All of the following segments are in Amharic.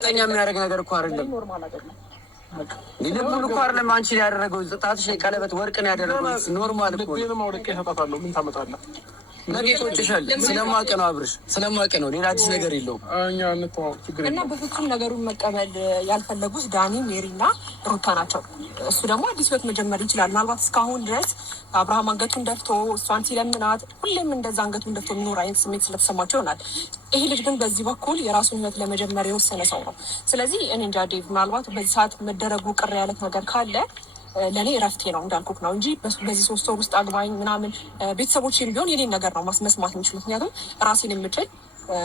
እኛ የሚያደርግ ነገር እኮ አይደለም። ልቡን እኮ አይደለም አንቺ ያደረገው ጣትሽ ቀለበት ወርቅ ነው ያደረገው። ኖርማል እኮ ነው። ማውደቅ ያጣጣለው ምን ታመጣለህ? ነገ ይቆጭሻል። ስለማውቅ ነው አብርሽ፣ ስለማውቅ ነው። ሌላ አዲስ ነገር የለውም። እኛ እንተዋው ችግር የለም። እና በፍጹም ነገሩን መቀበል ያልፈለጉት ዳኒ፣ ሜሪና ሩታ ናቸው። እሱ ደግሞ አዲስ ህይወት መጀመር ይችላል። ምናልባት እስካሁን ድረስ አብርሃም አንገቱን ደፍቶ እሷን ሲለምናት ሁሌም እንደዛ አንገቱን ደፍቶ የሚኖር አይነት ስሜት ስለተሰማቸው ይሆናል። ይሄ ልጅ ግን በዚህ በኩል የራሱን ህይወት ለመጀመር የወሰነ ሰው ነው። ስለዚህ እኔ እንጃ ዴቭ፣ ምናልባት በዚህ ሰዓት መደረጉ ቅር ያለት ነገር ካለ ለእኔ እረፍቴ ነው እንዳልኩት ነው እንጂ በዚህ 3 ወር ውስጥ አግባኝ ምናምን ቤተሰቦቼም ቢሆን የኔን ነገር ነው መስማት የሚችሉት። ምክንያቱም ራሴን የምችል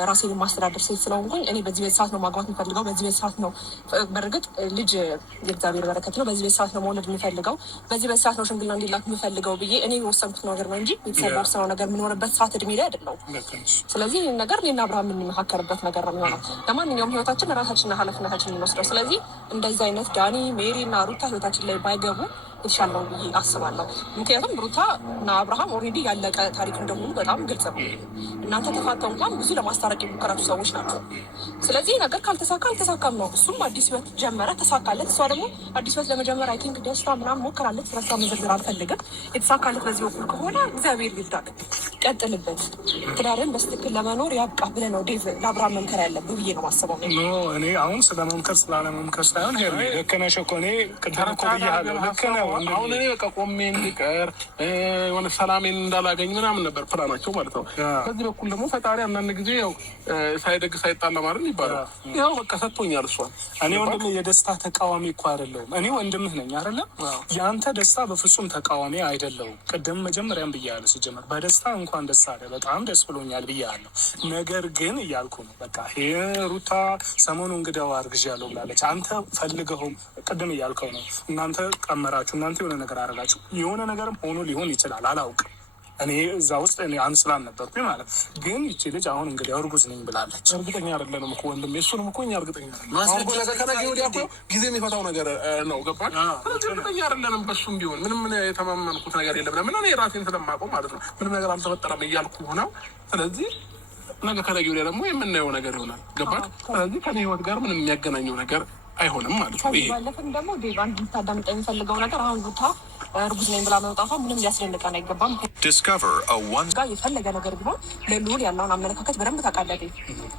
ራሴን የማስተዳደር ሴት ስለሆንኩኝ እኔ በዚህ ቤት ሰዓት ነው ማግባት የሚፈልገው። በዚህ ቤት ሰዓት ነው በእርግጥ ልጅ የእግዚአብሔር በረከት ነው። በዚህ ቤት ሰዓት ነው መውለድ የሚፈልገው። በዚህ ቤት ሰዓት ነው ሽምግልና እንዲላክ የሚፈልገው ብዬ እኔ የወሰንኩት ነገር ነው እንጂ ቤተሰብ ወሰነው ነገር የምንሆንበት ሰዓት እድሜ ላይ አይደለም። ስለዚህ ይህን ነገር እኔና አብርሃም የምንመካከርበት ነገር ነው የሚሆነው። ለማንኛውም ህይወታችን ራሳችንና ኃላፊነታችን እንወስደው። ስለዚህ እንደዚህ አይነት ዳኒ፣ ሜሪ እና ሩታ ህይወታችን ላይ ባይገቡ የተሻለው ብዬ አስባለሁ። ምክንያቱም ሩታ እና አብርሃም ኦልሬዲ ያለቀ ታሪክ እንደሆኑ በጣም ግልጽ ነው። እናንተ ተፋተው እንኳን ብዙ ለማስታረቅ የሞከራችሁ ሰዎች ናቸው። ስለዚህ ነገር ካልተሳካ አልተሳካም ነው። እሱም አዲስ ህይወት ጀመረ፣ ተሳካለት። እሷ ደግሞ አዲስ ህይወት ለመጀመር አይ ቲንክ ደስታ ምናምን ሞከራለች። ስለሷ መዘርዘር አልፈልግም። የተሳካለት በዚህ በኩል ከሆነ እግዚአብሔር ይርዳቅ፣ ቀጥልበት። ትዳርን በስትክክል ለመኖር ያብቃ ብለህ ነው ዴቭ ለአብርሃም መምከር ያለብህ ብዬ ነው ማስበው። እኔ አሁን ስለመምከር ስላለመምከር ሳይሆን ልክ ነሽ እኮ እኔ ቅድም እኮ ብያለሁ። ልክ ነው። አሁን እኔ በቃ ቆሜ እንዲቀር የሆነ ሰላሜን እንዳላገኝ ምናምን ነበር ፕላናቸው ማለት ነው። ከዚህ በኩል ደግሞ ፈጣሪ አንዳንድ ጊዜ ያው ሳይደግ ሳይጣላ ማለት ይባላል። ያው በቃ ሰጥቶኛል እሷን። እኔ ወንድም የደስታ ተቃዋሚ እኮ አይደለሁም። እኔ ወንድምህ ነኝ አይደለም። የአንተ ደስታ በፍጹም ተቃዋሚ አይደለሁም። ቅድም መጀመሪያም ብያለሁ። ሲጀመር በደስታ እንኳን ደስ አለ፣ በጣም ደስ ብሎኛል ብያለሁ። ነገር ግን እያልኩ ነው በቃ ሩታ ሰሞኑ እንግዳው አርግዣለሁ ብላለች። አንተ ፈልገውም ቅድም እያልከው ነው። እናንተ ቀመራችሁ፣ እናንተ የሆነ ነገር አደረጋችሁ። የሆነ ነገርም ሆኖ ሊሆን ይችላል፣ አላውቅም። እኔ እዛ ውስጥ አንድ ስላልነበርኩኝ ማለት ግን ይቺ ልጅ አሁን እንግዲህ እርጉዝ ነኝ ብላለች። እርግጠኛ አይደለንም እኮ ወንድሜ፣ እሱንም እኮ እኛ እርግጠኛ ከነገ ወዲያ እኮ ጊዜ የሚፈታው ነገር ነው። ገባል? እርግጠኛ አይደለንም። በሱም ቢሆን ምንም የተማመንኩት ነገር የለም። ለምን እኔ ራሴን ስለማውቀው ማለት ነው። ምንም ነገር አልተፈጠረም እያልኩ ሆነው። ስለዚህ ነገ ከነገ ወዲያ ደግሞ የምናየው ነገር ይሆናል። ገባል? ስለዚህ ከኔ ህይወት ጋር ምንም የሚያገናኘው ነገር አይሆንም ማለት ነው። ከዚህ ባለፈም ደግሞ ዴቭ አንድ ልታዳምጣ የሚፈልገው ነገር አሁን ሩታ እርጉዝ ነኝ ብላ መውጣቷ ምንም ሊያስደንቀን አይገባም። ጋር የፈለገ ነገር ቢሆን ለልዑል ያለውን አመለካከት በደንብ ታውቃለህ።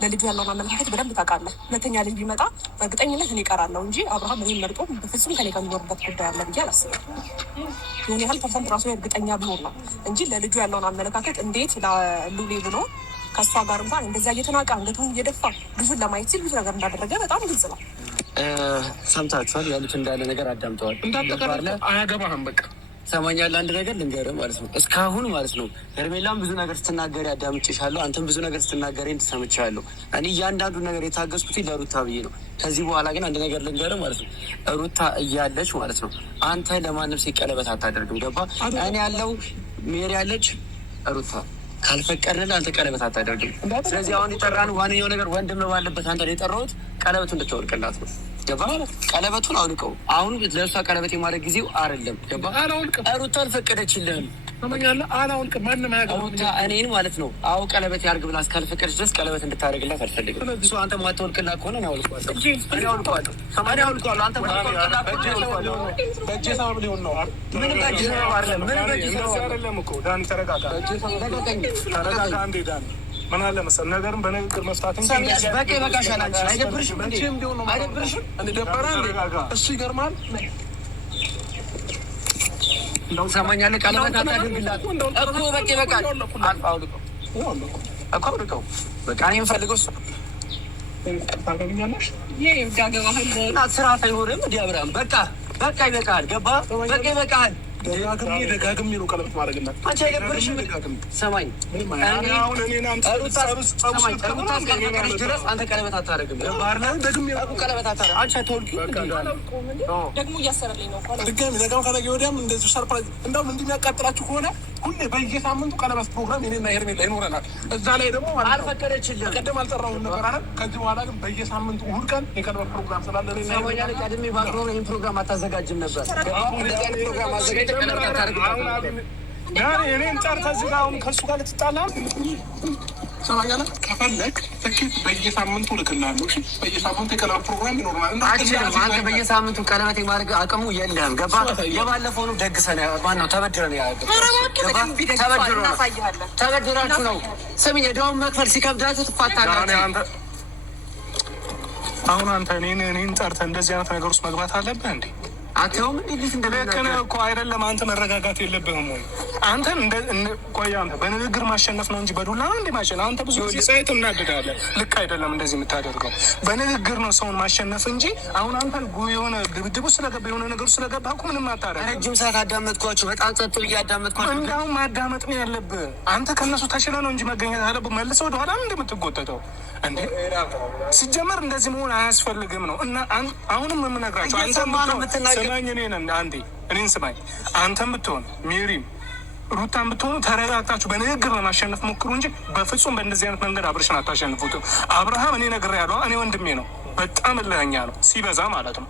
ለልጁ ያለውን አመለካከት በደንብ ታውቃለህ። ሁለተኛ ልጅ ቢመጣ በእርግጠኝነት እኔ እቀራለሁ እንጂ አብርሃም እኔን መርጦ በፍጹም ከኔ ጋር የሚኖርበት ጉዳይ አለ ብዬ አላስብም። የሆነ ያህል ፐርሰንት ራሱ እርግጠኛ ቢሆን ነው እንጂ ለልጁ ያለውን አመለካከት እንዴት ለሉሌ ብሎ ከእሷ ጋር እንኳን እንደዚያ እየተናቀ አንገቱን እየደፋ ልጁን ለማየት ሲል ብዙ ነገር እንዳደረገ በጣም ግልጽ ነው። ሰምታችኋል። ያሉት እንዳለ ነገር አዳምጠዋል። አያገባህም በቃ ሰማኛል። አንድ ነገር ልንገርህ ማለት ነው። እስካሁን ማለት ነው ሄርሜላም ብዙ ነገር ስትናገሪ አዳምጬሻለሁ። አንተም ብዙ ነገር ስትናገሪ ሰምቻለሁ። እኔ እያንዳንዱ ነገር የታገዝኩት ለሩታ ብዬ ነው። ከዚህ በኋላ ግን አንድ ነገር ልንገርህ ማለት ነው። ሩታ እያለች ማለት ነው አንተ ለማንም ሲቀለበት አታደርግም። ገባ? እኔ ያለው ሜሪ ያለች ሩታ ካልፈቀድልህ አንተ ቀለበት አታደርግም። ስለዚህ አሁን የጠራን ዋነኛው ነገር ወንድም ነው ባለበት አንተ የጠራሁት ቀለበቱ እንድታወልቅላት ነው። ገባ? ቀለበቱን አውልቀው። አሁን ለእሷ ቀለበት የማድረግ ጊዜው አይደለም። ገባ? ሩታ አልፈቀደችልህም። አላውልቅም። ማንም ሩታ እኔን ማለት ነው አዎ ቀለበት ያርግ ብላ እስካልፈቀደች ድረስ ቀለበት እንድታደርግላት አልፈልግም። እሱ አንተ ማታወልቅላት ከሆነ እኔ አውልቀዋለሁ። አንተ በእጄ ሰበብ ሊሆን ነው። ምንም በእጄ ሰበብ አይደለም። ምንም በእጄ ሰበብ አይደለም እኮ ዳኒ፣ ተረጋጋ። ተረጋጋ እንዴ ዳኒ። ምን አለ መሰለህ ነገርም በንግግር መፍታት እንጂ በቃ ይበቃሻል። አንቺ አይደብርሽም እንዴ? አይደብርሽም እንዴ? ደበረ እንዴ? እሱ ይገርማል። እንደው ሰማኛለህ። ቀለበት አታድርግላት እኮ በቃ ይበቃል። አውልቀው እኮ አውልቀው። በቃ እኔ የምፈልገው እሱ ታገኛለሽ። ይሄ ጋገባህል ስራ አይሆንም እንዴ አብርሃም? በቃ በቃ ይበቃል። ገባ? በቃ ይበቃል። ደጋግሜ ነው ቀለበት ማድረግላት። አንቺ አይደብርሽም? ሰማኝ። አሁን እኔን አንተ ድረስ አንተ ቀለበት አታደርግም። ቀለበት አታደርግም። አንቺ አትወልቂም። ደግሞ እያሰረልኝ ነው ድጋሚ ዘጋም ከነገ ወዲያም እንደዚሁ ሰርፕራይዝ። እንደውም እንዲህ የሚያቃጥላችሁ ከሆነ ሁሌ በየሳምንቱ ቀለበት ፕሮግራም እኔና ሄርሜላ ይኖረናል። እዛ ላይ ደግሞ አልፈቀደችልም። ቀደም አልጠራሁም ነበር አይደል? ከዚህ በኋላ ግን በየሳምንቱ እሑድ ቀን የቀለበት ፕሮግራም ስላለ ቀድሜ ባትኖር ይህን ፕሮግራም አታዘጋጅም ነበር። ፕሮግራም አዘጋጅ እኔን ጨርሰህ እዚህ ጋር አሁን ከእሱ ጋር ልትጣላ ሰማያለ ከፈለክ ትኬት በየሳምንቱ ልክልሃለሁ። እሺ በየሳምንቱ የቀለበት ፕሮግራም ይኖርናል። አንተ በየሳምንቱ ቀለበት የማድረግ አቅሙ የለህም። ገባ? የባለፈው ነው ደግሰን ማነው ተበድረን ተበድራችሁ ነው። ስምኝ ዕዳውን መክፈል ሲከብዳችሁ ትፋታላችሁ። አሁን አንተ እኔን ጠርተህ እንደዚህ አይነት ነገር ውስጥ መግባት አለብህ እንዴ? አትውም እንዴት እንደለከነ እኮ አይደለም። አንተ መረጋጋት የለብህም ወይ? አንተ ቆይ አንተ በንግግር ማሸነፍ ነው እንጂ በዱላ ነው እንዴ ማሸነፍ? አንተ ብዙ ጊዜ ሳይት እናድዳለህ። ልክ አይደለም እንደዚህ የምታደርገው። በንግግር ነው ሰውን ማሸነፍ እንጂ አሁን አንተ የሆነ ድብድብ ውስጥ ስለገባ የሆነ ነገር ውስጥ ስለገባ እኮ ምንም አታደርግም። ረጅም ሰዓት አዳመጥኳቸው። በጣም ጸጥ ብዬ አዳመጥኳቸው። እንዳውም ማዳመጥ ነው ያለብህ። አንተ ከእነሱ ተሽለህ ነው እንጂ መገኘት አለብህ። መልሰህ ወደኋላ እንደምትጎተተው እንዴ? ሲጀመር እንደዚህ መሆን አያስፈልግም ነው እና አሁንም የምነግራቸው አንተ ስማኝ፣ እኔን ስማኝ። አንተም ብትሆን ሜሪም ሩታን ብትሆኑ ተረጋግታችሁ በንግግር ለማሸነፍ ሞክሩ እንጂ በፍጹም በእንደዚህ አይነት መንገድ አብርሽን አታሸንፉትም። አብርሃም እኔ ነግሬያለሁ፣ እኔ ወንድሜ ነው። በጣም እልኸኛ ነው ሲበዛ ማለት ነው።